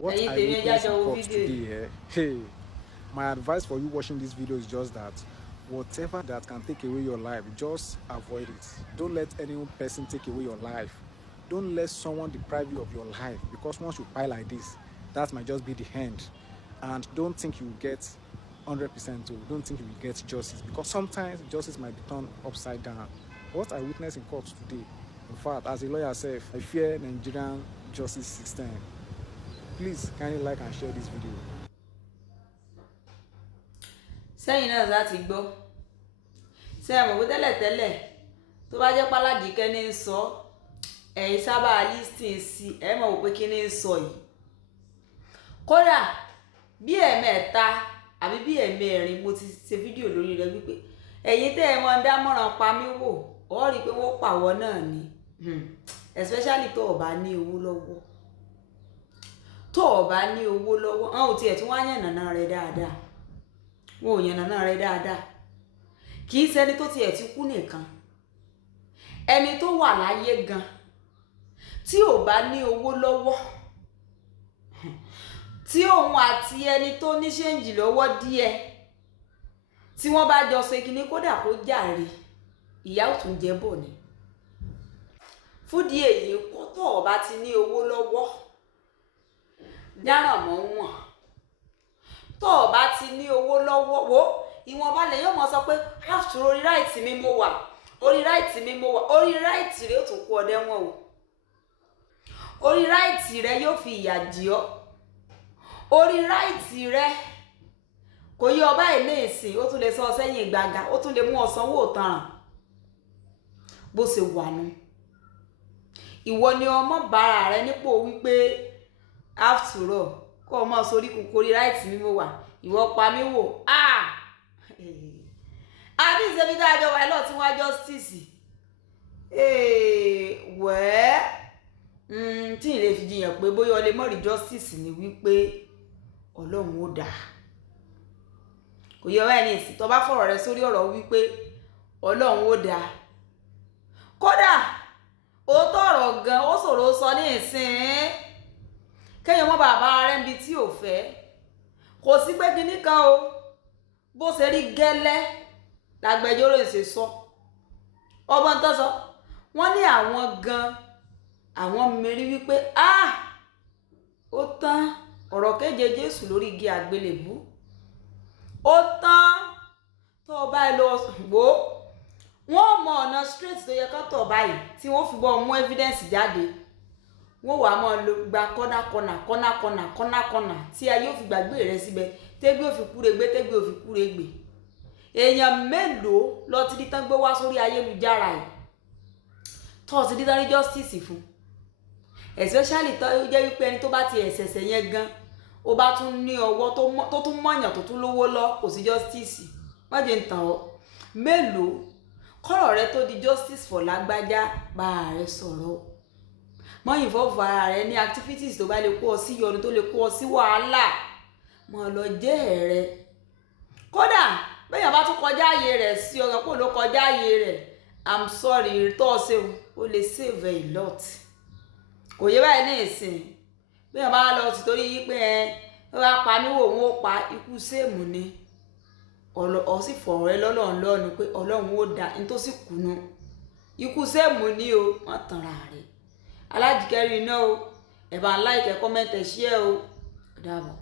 what I witnessed in court today, hey, my advice for you watching this video is just that whatever that can take away your life, just avoid it. Don't let any person take away your life. Don't let someone deprive you of your life, because once you pile like this, that might just be the end. And don't think you will get 100%, don't think you will get justice, because sometimes justice might be turned upside down. What I witnessed in court today, in fact, as a lawyer myself, I fear Nigerian justice system. Please kindly like and share this video. Sẹ́yìn náà láti gbọ́ ṣé ẹ mọ̀ pé tẹ́lẹ̀tẹ́lẹ̀ tó bá jẹ́ Páládìkẹ́ ní ń sọ ẹ̀yin sábà lísìn sí ẹ mọ̀ pé kí ní ń sọ yìí. Kódà bí ẹ̀mẹ́ta àbí bí ẹ̀mẹ́rin mo ti ṣe fídíò lórí rẹ̀ wípé ẹ̀yin tẹ́ ẹ mọ̀ ń dámọ̀ràn pa mí wò ó rí i pé wọ́n pàwọ́ náà ni especially tó o bá ní owó lọ́wọ́ tó o bá ní owó lọ́wọ́ àwọn ò tiẹ̀ tún wá yànnàná rẹ̀ dáadáa wọn ò yànnàná rẹ̀ dáadáa kì í ṣẹni tó tiẹ̀ ti kú nìkan ẹni tó wà láyé gan tí ò bá ní owó lọ́wọ́ tí òun àti ẹni tó ní ṣéǹjì lọ́wọ́ díẹ̀ tí wọ́n bá jọ ṣe kinní kódà kó jàre ìyà ò tún jẹ́ bọ̀ ni. Fúdìí èyí kó tó o bá ti ní owó lọ́wọ́ dáràn mọ́ wọn tó o bá ti ní owó lọ́wọ́ wo ìwọ̀nba lè yóò mọ̀ sọ pé after orí right mi mo wà orí right mi mo wà orí right rẹ ó tún kú ọdẹ wọn o orí right rẹ yóò fi ìyà jì ọ́ orí right rẹ kò yí ọba ilé ìsìn ó tún lè sọ sẹ́yìn gbàgà ó tún lè mú ọ̀sánwó òtanràn bó ṣe wà nù ìwọ ni ọmọ bàrà rẹ nípò wípé after all kó o mọ̀ sórí kòkó orí right mi mo wà ìwọ pa mí wò àbí ìṣẹ́bí dájọ́ wà lọ́ọ̀ tí wọ́n á justice wẹ́ẹ́ tí ìlè fi jiyàn pé bóyá ọlẹ́ mọ́rí justice ni wípé ọlọ́run ó dáa kò yẹ wáyé ní ìsìn tó bá fọ̀rọ̀ rẹ sórí ọ̀rọ̀ wípé ọlọ́run ó dáa kódà òótọ́ ọ̀rọ̀ gan ó ṣòro sọ ní ìsìn kéèyàn mọ́ bàbá rẹ̀ níbi tí ò fẹ́ kò sí pé kinní kan o bó ṣe rí gẹ́lẹ́ lágbẹjọ́rò ìṣe sọ ọgbọ́n tó sọ wọ́n ní àwọn gan àwọn mérí wípé ó tán ọ̀rọ̀ kéje Jésù lórí igi àgbélébú ó tán tó o bá lọ wò wọ́n mọ ọ̀nà straight tó yẹ kán tọ̀ báyìí tí wọ́n fi bọ́ mú evidence jáde wọ́n wàá mọ́ gba kọ́nà tí ayé ò fi gbàgbé rẹ síbẹ̀ tẹ́gbẹ́ ò fi kúregbé tẹ́gbẹ́ ò fi kúregbé èèyàn mélòó lọ ti di tán gbé wá sórí ayélujára yìí tó ti di tán ní justice fún especially tó jẹ́ wípé ẹni tó bá ti ẹ̀sẹ̀sẹ̀ yẹn gan ó bá tún ní ọwọ́ tó tún mọ̀yàn tó tún lówó lọ kò sí justice wọ́n jẹ́ ń tàn ọ́ mélòó kọ́rọ̀ rẹ tó di justice for lágbájá bá rẹ sọ̀rọ̀ mọ́ involve ara rẹ ní activities tó bá lè kó ọ sí yọnu tó lè kó ọ sí wàhálà mọ́ lọ jẹ́ ẹ̀rẹ́ kódà bẹ́yàn bá tún kọjá ààyè rẹ̀ sí ọ̀rọ̀ pò ló kọjá ààyè rẹ̀ I'm sorry tó ọ ṣe o lè save a lot kò yẹ báyìí ní ìsìn bẹ́yàn bá lọ sí torí yí pé ó bá pa mí wò wọ́n ó pa ikú sèmù ni ọ sì fọ̀rọ̀ rẹ lọ́lọ́run lọ́nu pé ọlọ́run ó dá ní tó sì kùnú ikú sèmù ni o wọ́n tanra rẹ̀ Aládìkẹ́ rí iná o ẹ bá like ẹ comment ẹ share o dàbọ̀.